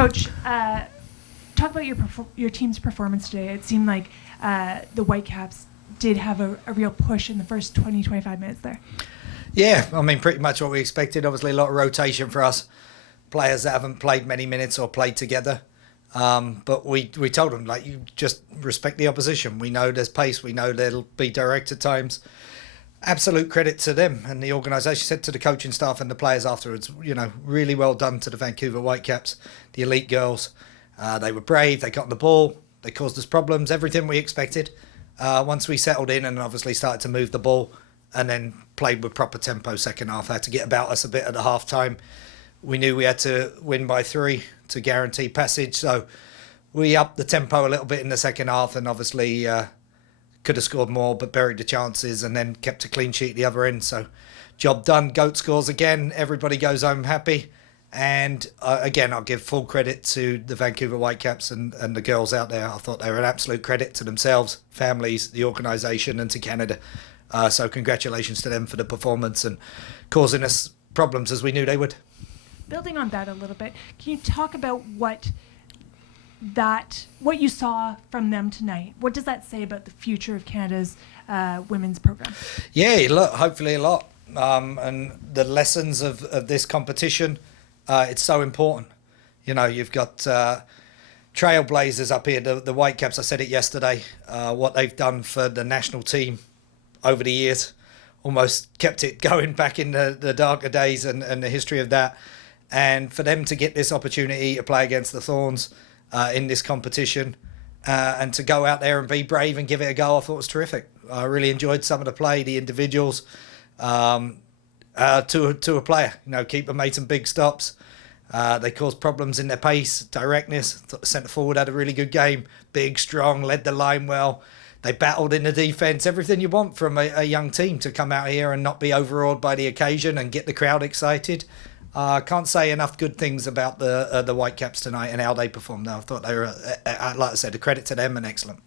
Coach, talk about your team's performance today. It seemed like the Whitecaps did have a real push in the first 20-25 minutes there. Yeah, I mean, pretty much what we expected. Obviously, a lot of rotation for us. Players that haven't played many minutes or played together. But we told them, like, you just respect the opposition. We know there's pace. We know there'll be direct at times. Absolute credit to them and the organisation. Said to the coaching staff and the players afterwards, really well done to the Vancouver Whitecaps, the elite girls. They were brave. They got on the ball. They caused us problems. Everything we expected. Once we settled in and obviously started to move the ball and then played with proper tempo second half, had to get about us a bit at the half time. We knew we had to win by 3 to guarantee passage. So we upped the tempo a little bit in the second half and obviously could have scored more but buried the chances and then kept a clean sheet at the other end. So job done. Goat scores again. Everybody goes home happy. And again, I'll give full credit to the Vancouver Whitecaps and the girls out there. I thought they were an absolute credit to themselves, families, the organisation and to Canada. So congratulations to them for the performance and causing us problems as we knew they would. Building on that a little bit, can you talk about what you saw from them tonight? What does that say about the future of Canada's women's program? Yeah, look, hopefully a lot. And the lessons of this competition, it's so important. You've got trailblazers up here, the Whitecaps. I said it yesterday, what they've done for the national team over the years, almost kept it going back in the darker days and the history of that. And for them to get this opportunity to play against the Thorns in this competition and to go out there and be brave and give it a go, I thought was terrific. I really enjoyed some of the play, the individuals, to a player. Keeper made some big stops. They caused problems in their pace, directness. Centre forward had a really good game. Big, strong, led the line well. They battled in the defence. Everything you want from a young team to come out here and not be overawed by the occasion and get the crowd excited. Can't say enough good things about the Whitecaps tonight and how they performed. I thought they were, like I said, a credit to them and excellent.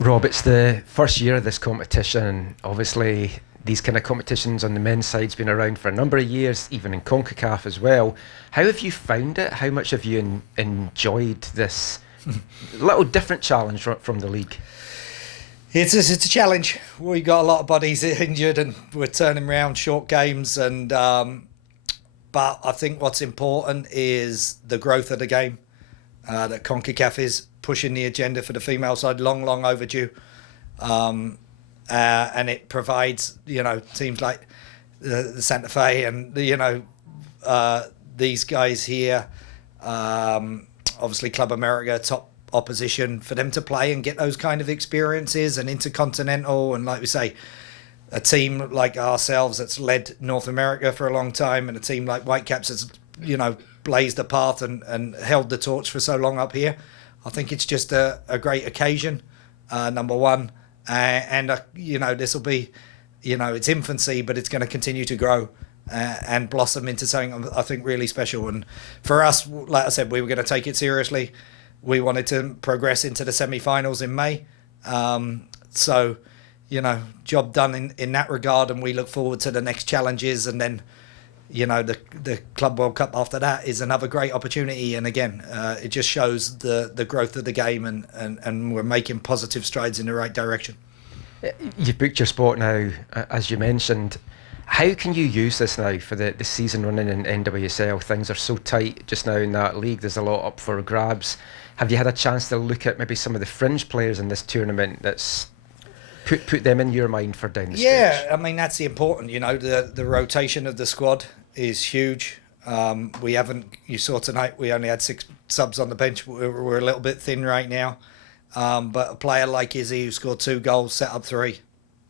Rob, it's the first year of this competition, and obviously these kind of competitions on the men's side's been around for a number of years, even in Concacaf as well. How have you found it? How much have you enjoyed this little different challenge from the league? It's a challenge. We got a lot of bodies injured and we're turning around short games and but I think what's important is the growth of the game. That Concacaf is pushing the agenda for the female side, long overdue. And it provides, teams like the Santa Fe and, these guys here, obviously Club America, top opposition, for them to play and get those kind of experiences and intercontinental. And like we say, a team like ourselves that's led North America for a long time and a team like Whitecaps that's, blazed a path and held the torch for so long up here. I think it's just a great occasion, number one. And this will be, it's infancy, but it's going to continue to grow and blossom into something I think really special. And for us, like I said, we were going to take it seriously. We wanted to progress into the semi-finals in May. So, job done in that regard, and we look forward to the next challenges. And then, the Club World Cup after that is another great opportunity. And again, it just shows the growth of the game and we're making positive strides in the right direction. You've booked your spot now, as you mentioned. How can you use this now for the season running in NWSL? Things are so tight just now in that league. There's a lot up for grabs. Have you had a chance to look at maybe some of the fringe players in this tournament that's put them in your mind for down the stretch? Yeah, I mean, that's the important, the rotation of the squad is huge. You saw tonight, we only had 6 subs on the bench. We're a little bit thin right now. But a player like Izzy, who scored 2 goals, set up 3,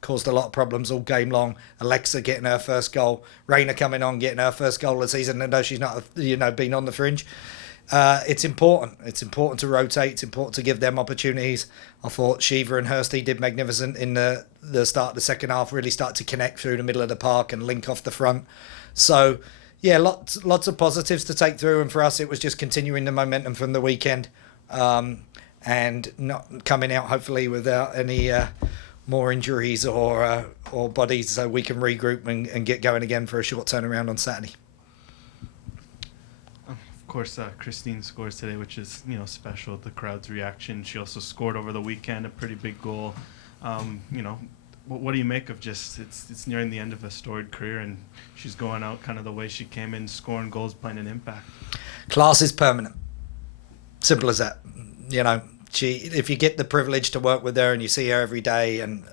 caused a lot of problems all game long. Alexa getting her first goal. Raina coming on, getting her first goal of the season. And though she's not, been on the fringe. It's important. It's important to rotate. It's important to give them opportunities. I thought Shiva and Hursty did magnificent in the start of the second half, really start to connect through the middle of the park and link off the front. So, yeah, lots of positives to take through. And for us, it was just continuing the momentum from the weekend and not coming out, hopefully, without any more injuries or bodies, so we can regroup and get going again for a short turnaround on Saturday. course, Christine scores today, which is special. The crowd's reaction. She also scored over the weekend, a pretty big goal. What do you make of just it's nearing the end of a storied career, and she's going out kind of the way she came in, scoring goals, playing an impact. Class is permanent. Simple as that. If you get the privilege to work with her and you see her every day, and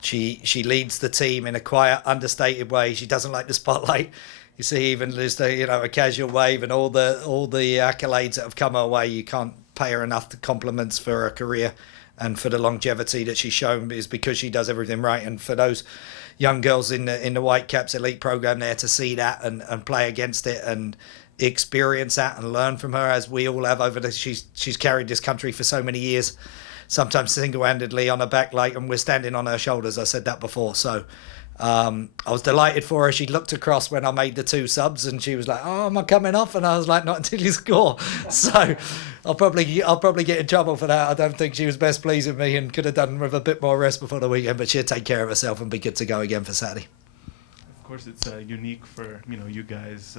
she leads the team in a quiet, understated way. She doesn't like the spotlight. You see, even just a casual wave and all the accolades that have come her way. You can't pay her enough compliments for her career and for the longevity that she's shown, is because she does everything right. And for those young girls in the Whitecaps elite program there to see that and play against it and experience that and learn from her, as we all have she's carried this country for so many years, sometimes single-handedly on her back, and we're standing on her shoulders. I said that before. So I was delighted for her. She looked across when I made the 2 subs and she was like, "Oh, am I coming off?" And I was like, "Not until you score." So I'll probably get in trouble for that. I don't think she was best pleased with me and could have done with a bit more rest before the weekend, but she'll take care of herself and be good to go again for Saturday. Of course, it's unique for you guys.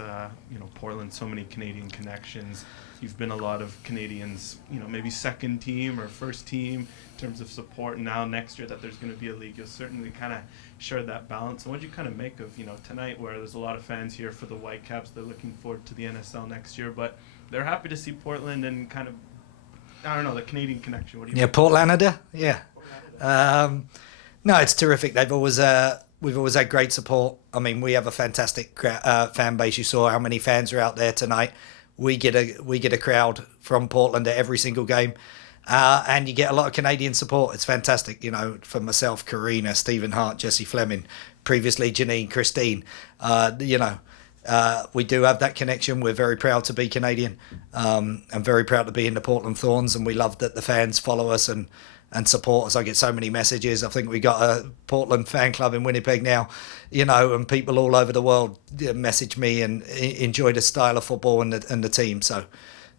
Portland, so many Canadian connections. You've been a lot of Canadians, maybe second team or first team in terms of support. And now next year that there's going to be a league, you'll certainly kind of share that balance. And what do you kind of make of tonight, where there's a lot of fans here for the Whitecaps? They're looking forward to the NSL next year, but they're happy to see Portland and kind of, I don't know, the Canadian connection. What do you? Yeah, Portlander. Yeah. No, it's terrific. We've always had great support. I mean, we have a fantastic fan base. You saw how many fans are out there tonight. We get a crowd from Portland at every single game, and you get a lot of Canadian support. It's fantastic. For myself, Karina, Stephen Hart, Jesse Fleming, previously Janine, Christine. We do have that connection. We're very proud to be Canadian. I'm very proud to be in the Portland Thorns, and we love that the fans follow us and support us. I get so many messages. I think we got a Portland fan club in Winnipeg now, and people all over the world message me and enjoy the style of football and the team. So,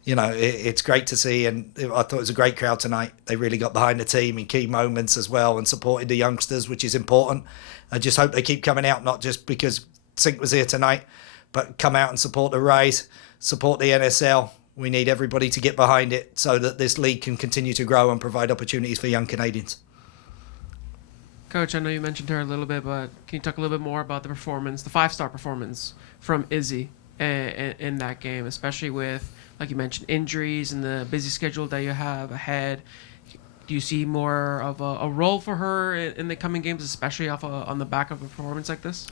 it's great to see, and I thought it was a great crowd tonight. They really got behind the team in key moments as well and supported the youngsters, which is important. I just hope they keep coming out, not just because Sink was here tonight, but come out and support the Rays, support the NSL. We need everybody to get behind it so that this league can continue to grow and provide opportunities for young Canadians. Coach, I know you mentioned her a little bit, but can you talk a little bit more about the 5-star performance from Izzy in that game, especially with, like you mentioned, injuries and the busy schedule that you have ahead? Do you see more of a role for her in the coming games, especially on the back of a performance like this?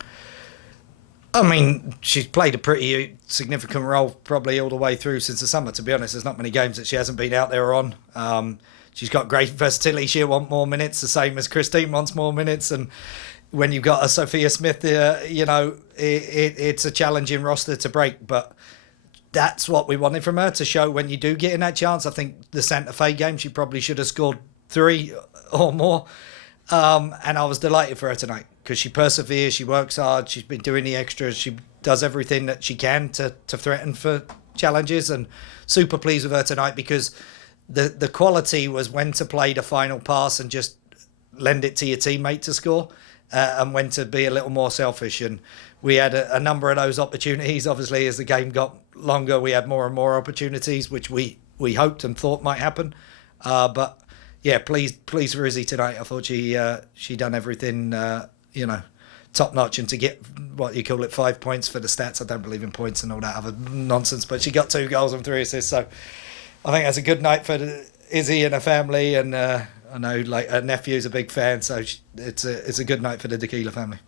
I mean, she's played a pretty significant role probably all the way through since the summer, to be honest. There's not many games that she hasn't been out there on. She's got great versatility. She'll want more minutes, the same as Christine wants more minutes. And when you've got a Sophia Smith there, it's a challenging roster to break. But that's what we wanted from her, to show when you do get in that chance. I think the Santa Fe game, she probably should have scored 3 or more. And I was delighted for her tonight, because she perseveres, she works hard, she's been doing the extras, she does everything that she can to threaten for challenges, and super pleased with her tonight, because the quality was when to play the final pass and just lend it to your teammate to score, and when to be a little more selfish. And we had a number of those opportunities. Obviously, as the game got longer, we had more and more opportunities, which we hoped and thought might happen. But yeah, pleased for Izzy tonight. I thought she done everything, top notch, and to get what you call it 5 points for the stats. I don't believe in points and all that other nonsense, but she got 2 goals and 3 assists. So I think that's a good night for Izzy and her family. And I know her nephew's a big fan, so it's a good night for the Tequila family.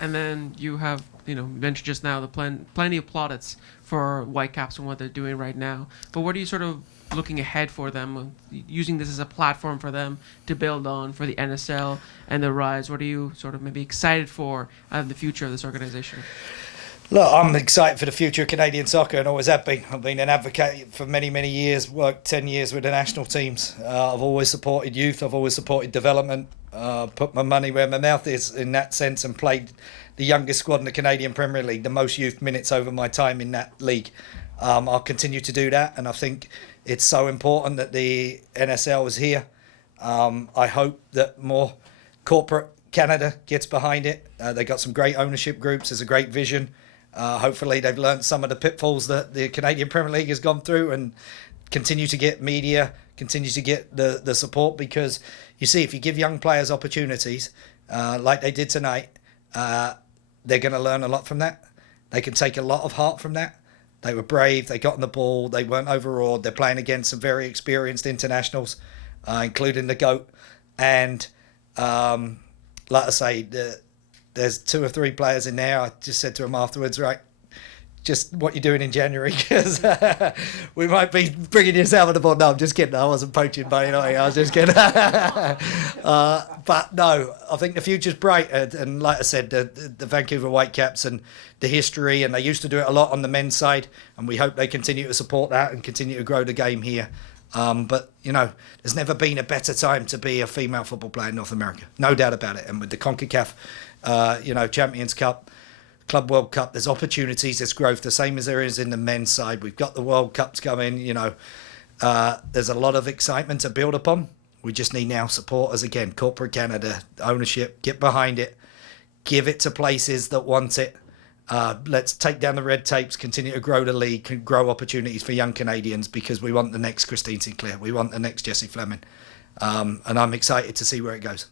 And then you have, mentioned just now plenty of plaudits for Whitecaps and what they're doing right now. But what are you sort of looking ahead for them, using this as a platform for them to build on for the NSL and the Rise? What are you sort of maybe excited for the future of this organization? Look, I'm excited for the future of Canadian soccer, and always have been. I've been an advocate for many, many years, worked 10 years with the national teams. I've always supported youth, I've always supported development, put my money where my mouth is in that sense, and played the youngest squad in the Canadian Premier League, the most youth minutes over my time in that league. I'll continue to do that, and I think it's so important that the NSL is here. I hope that more corporate Canada gets behind it. They got some great ownership groups. There's a great vision. Hopefully they've learned some of the pitfalls that the Canadian Premier League has gone through and continue to get media, continue to get the support, because you see, if you give young players opportunities like they did tonight, they're going to learn a lot from that. They can take a lot of heart from that. They were brave, they got on the ball, they weren't overawed, they're playing against some very experienced internationals, including the GOAT. And like I say, there's 2 or 3 players in there. I just said to them afterwards, right, just what you're doing in January, because we might be bringing you out of the ball. No, I'm just kidding. I wasn't poaching, buddy. No, I was just kidding. But no, I think the future's bright. And like I said, the Vancouver Whitecaps and the history, and they used to do it a lot on the men's side, and we hope they continue to support that and continue to grow the game here. But, you know, there's never been a better time to be a female football player in North America. No doubt about it. And with the Concacaf, Champions Cup, Club World Cup, there's opportunities, there's growth, the same as there is in the men's side. We've got the World Cups coming, there's a lot of excitement to build upon. We just need now supporters again, corporate Canada, ownership, get behind it, give it to places that want it. Let's take down the red tapes, continue to grow the league, grow opportunities for young Canadians, because we want the next Christine Sinclair, we want the next Jessie Fleming. And I'm excited to see where it goes.